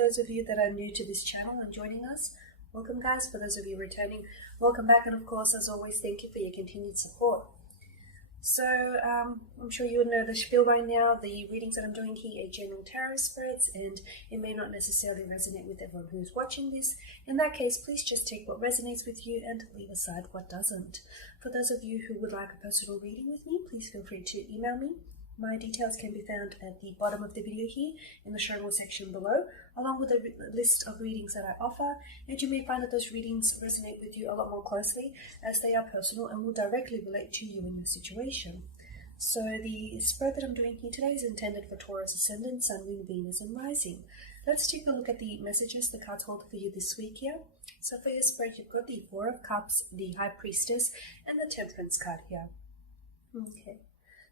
those of you that are new to this channel and joining us, welcome guys. For those of you returning, welcome back, and of course, as always, thank you for your continued support. So I'm sure you would know the spiel by now. The readings that I'm doing here are general tarot spreads, and it may not necessarily resonate with everyone who's watching this. In that case, please just take what resonates with you and leave aside what doesn't. For those of you who would like a personal reading with me, please feel free to email me. My details can be found at the bottom of the video here in the show more section below, along with a list of readings that I offer, and you may find that those readings resonate with you a lot more closely as they are personal and will directly relate to you and your situation. So the spread that I'm doing here today is intended for Taurus Ascendant, Sun, Moon, Venus and Rising. Let's take a look at the messages the cards hold for you this week here. So for your spread, you've got the Four of Cups, the High Priestess and the Temperance card here. Okay.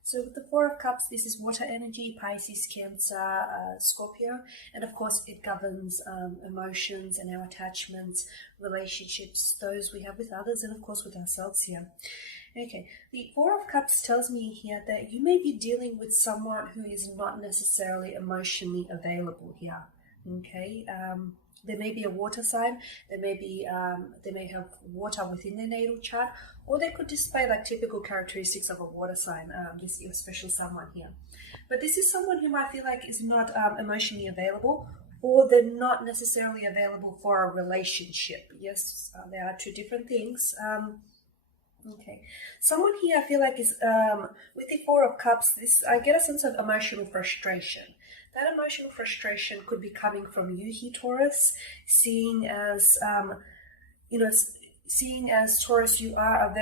So with the Four of Cups, this is water energy, Pisces, Cancer, Scorpio, and of course it governs emotions and our attachments, relationships, those we have with others, and of course with ourselves here. Okay, the Four of Cups tells me here that you may be dealing with someone who is not necessarily emotionally available here. Okay, there may be a water sign, they may have water within their natal chart, or they could display like typical characteristics of a water sign, just your special someone here. But this is someone whom I feel like is not emotionally available, or they're not necessarily available for a relationship. Yes, there are two different things. Okay, someone here I feel like is, with the Four of Cups, I get a sense of emotional frustration. That emotional frustration could be coming from you here, Taurus, seeing as Taurus, you are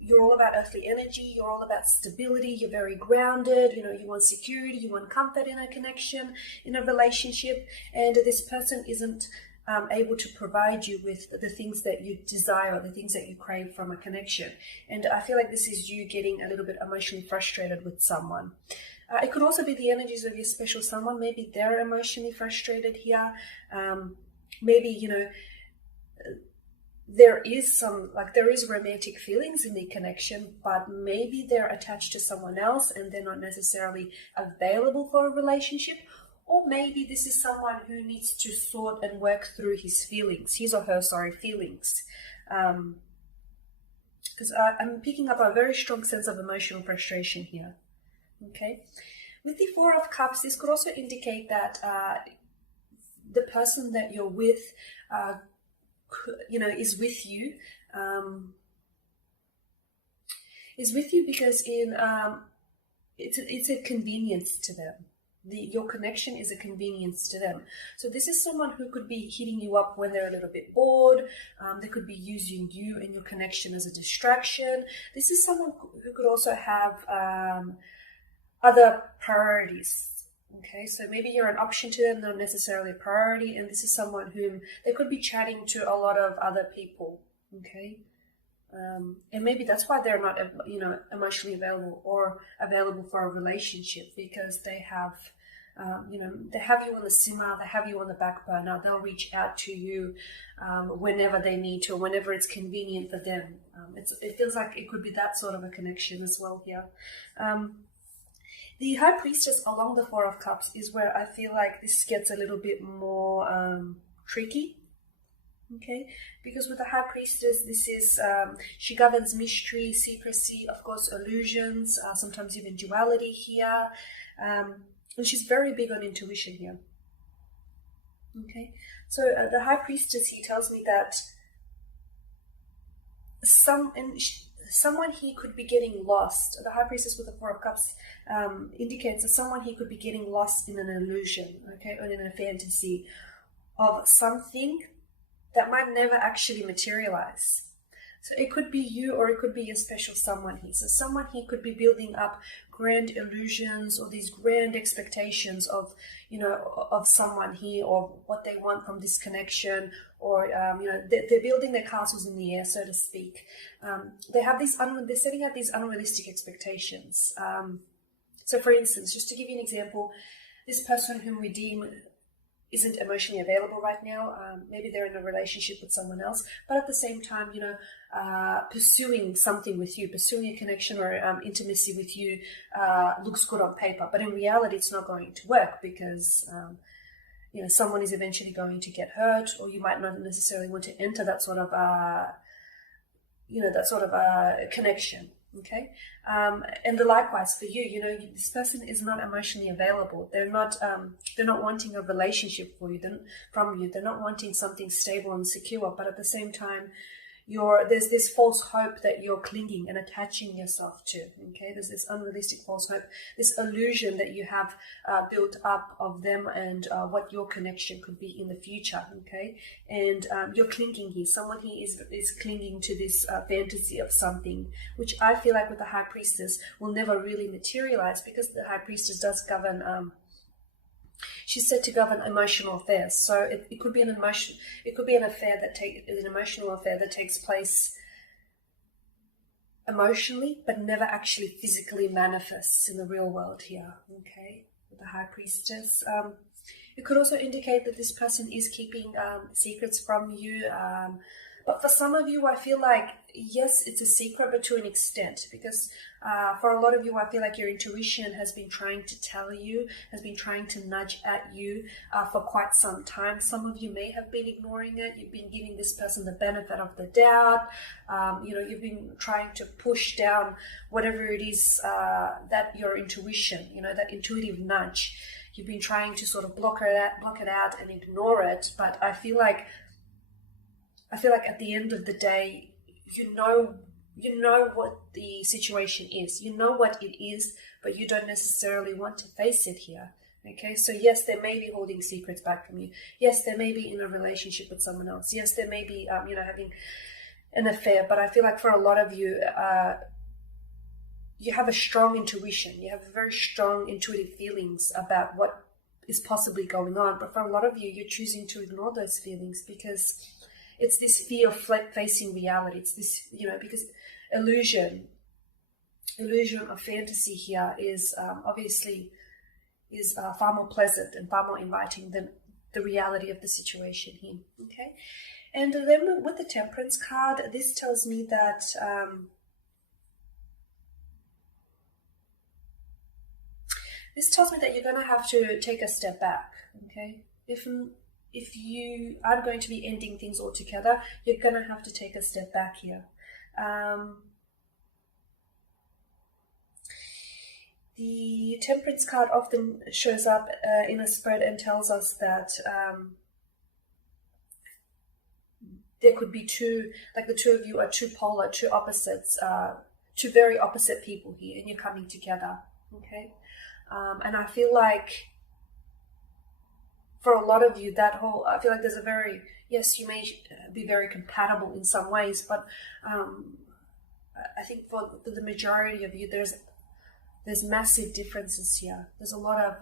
you're all about earthly energy, you're all about stability, you're very grounded, you want security, you want comfort in a connection, in a relationship, and this person isn't able to provide you with the things that you desire, the things that you crave from a connection. And I feel like this is you getting a little bit emotionally frustrated with someone. It could also be the energies of your special someone. Maybe they're emotionally frustrated here. Maybe, there is romantic feelings in the connection, but maybe they're attached to someone else and they're not necessarily available for a relationship. Or maybe this is someone who needs to sort and work through his or her feelings. Because I'm picking up a very strong sense of emotional frustration here. Okay, with the Four of Cups, this could also indicate that the person that you're with, is with you. Is with you because it's a convenience to them. Your connection is a convenience to them. So this is someone who could be hitting you up when they're a little bit bored. They could be using you and your connection as a distraction. This is someone who could also have other priorities. Okay, so maybe you're an option to them, not necessarily a priority, and this is someone whom they could be chatting to a lot of other people. Okay, and maybe that's why they're not, emotionally available or available for a relationship, because they have, they have you on the simmer, they have you on the back burner. They'll reach out to you whenever they need to, whenever it's convenient for them. It feels like it could be that sort of a connection as well here. The High Priestess along the Four of Cups is where I feel like this gets a little bit more tricky. Okay, because with the High Priestess, this is, she governs mystery, secrecy, of course, illusions, sometimes even duality here. And she's very big on intuition here. Okay, so the High Priestess here tells me that someone here could be getting lost. The High Priestess with the Four of Cups indicates that someone here could be getting lost in an illusion, okay, or in a fantasy of something that might never actually materialize. So it could be you, or it could be your special someone here. So someone here could be building up grand illusions or these grand expectations of, of someone here, or what they want from this connection, or, they're building their castles in the air, so to speak. They have they're setting out these unrealistic expectations. So for instance, just to give you an example, this person whom we deem isn't emotionally available right now. Maybe they're in a relationship with someone else, but at the same time, pursuing something with you, pursuing a connection or intimacy with you looks good on paper, but in reality, it's not going to work because someone is eventually going to get hurt, or you might not necessarily want to enter that sort of connection. Okay, and likewise for you, this person is not emotionally available. They're not wanting a relationship from you. They're not wanting something stable and secure. But at the same time, there's this false hope that you're clinging and attaching yourself to. Okay, there's this unrealistic false hope, this illusion that you have built up of them and what your connection could be in the future. Okay, and you're clinging here. Someone here is clinging to this fantasy of something, which I feel like with the High Priestess will never really materialize, because the High Priestess does govern. She's said to govern emotional affairs, so it could be an emotional affair that takes place emotionally, but never actually physically manifests in the real world here. Okay, with the High Priestess, it could also indicate that this person is keeping secrets from you. But for some of you, I feel like, yes, it's a secret, but to an extent, because for a lot of you, I feel like your intuition has been trying to tell you, has been trying to nudge at you for quite some time. Some of you may have been ignoring it. You've been giving this person the benefit of the doubt. You've been trying to push down whatever it is that your intuition, that intuitive nudge. You've been trying to sort of block it out and ignore it. But I feel like at the end of the day, you know what the situation is. You know what it is, but you don't necessarily want to face it here. Okay, so yes, they may be holding secrets back from you. Yes, they may be in a relationship with someone else. Yes, they may be, having an affair. But I feel like for a lot of you, you have a strong intuition. You have very strong intuitive feelings about what is possibly going on. But for a lot of you, you're choosing to ignore those feelings because it's this fear of facing reality. It's this, because illusion of fantasy here is obviously far more pleasant and far more inviting than the reality of the situation here. Okay, and then with the Temperance card, this tells me that you're going to have to take a step back. Okay, if you are going to be ending things altogether, you're going to have to take a step back here. The Temperance card often shows up in a spread and tells us that there could be the two of you are two polar, two opposites, two very opposite people here, and you're coming together. Okay, and I feel like for a lot of you, I feel like there's yes, you may be very compatible in some ways, but I think for the majority of you, there's massive differences here. There's a lot of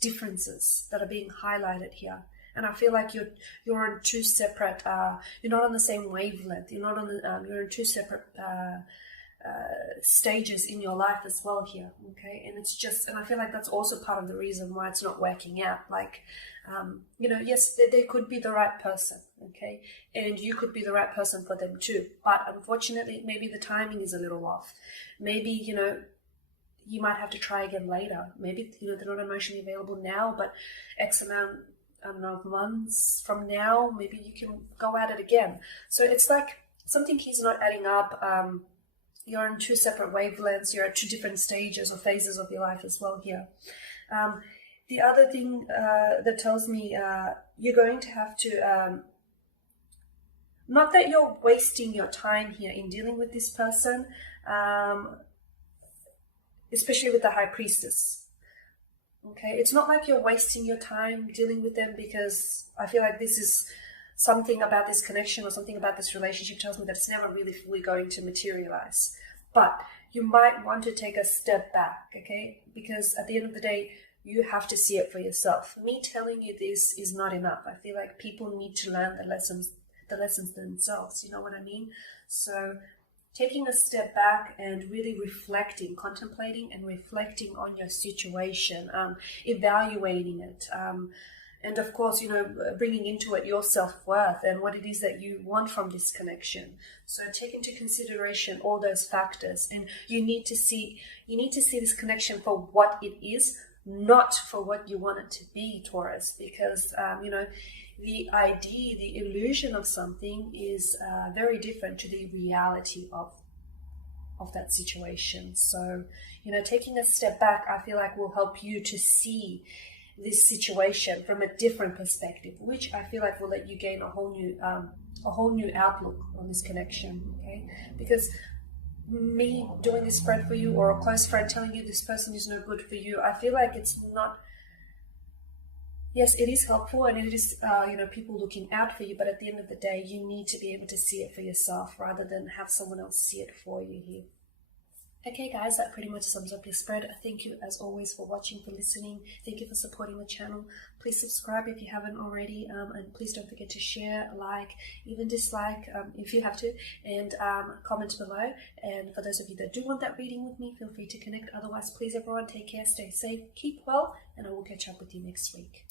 differences that are being highlighted here. And I feel like you're on two separate, you're not on the same wavelength. You're in two separate stages in your life as well here. Okay, and I feel like that's also part of the reason why it's not working out. Like, yes, they could be the right person. Okay, and you could be the right person for them too. But unfortunately, maybe the timing is a little off. Maybe, you might have to try again later. Maybe, they're not emotionally available now, but X amount, I don't know, of months from now, maybe you can go at it again. So it's like something here's not adding up. You're on two separate wavelengths. You're at two different stages or phases of your life as well here. The other thing that tells me you're going to have to, not that you're wasting your time here in dealing with this person, especially with the High Priestess. Okay, it's not like you're wasting your time dealing with them, because I feel like this is something about this connection or something about this relationship tells me that it's never really fully going to materialize. But you might want to take a step back, okay? Because at the end of the day, you have to see it for yourself. Me telling you this is not enough. I feel like people need to learn the lessons themselves, you know what I mean? So taking a step back and really contemplating and reflecting on your situation, evaluating it, and of course, bringing into it your self-worth and what it is that you want from this connection. So take into consideration all those factors, and you need to see this connection for what it is, not for what you want it to be, Taurus, because you know, the idea, the illusion of something is very different to the reality of that situation. So, you know, taking a step back, I feel like will help you to see this situation from a different perspective, which I feel like will let you gain a whole new outlook on this connection. Okay, because me doing this spread for you, or a close friend telling you this person is no good for you, I feel like it's not. Yes, it is helpful, and it is, you know, people looking out for you, but at the end of the day, you need to be able to see it for yourself rather than have someone else see it for you here. Okay guys, that pretty much sums up your spread. Thank you as always for watching, for listening. Thank you for supporting the channel. Please subscribe if you haven't already, and please don't forget to share, like, even dislike if you have to, and comment below. And for those of you that do want that reading with me, feel free to connect. Otherwise, please everyone, take care, stay safe, keep well, and I will catch up with you next week.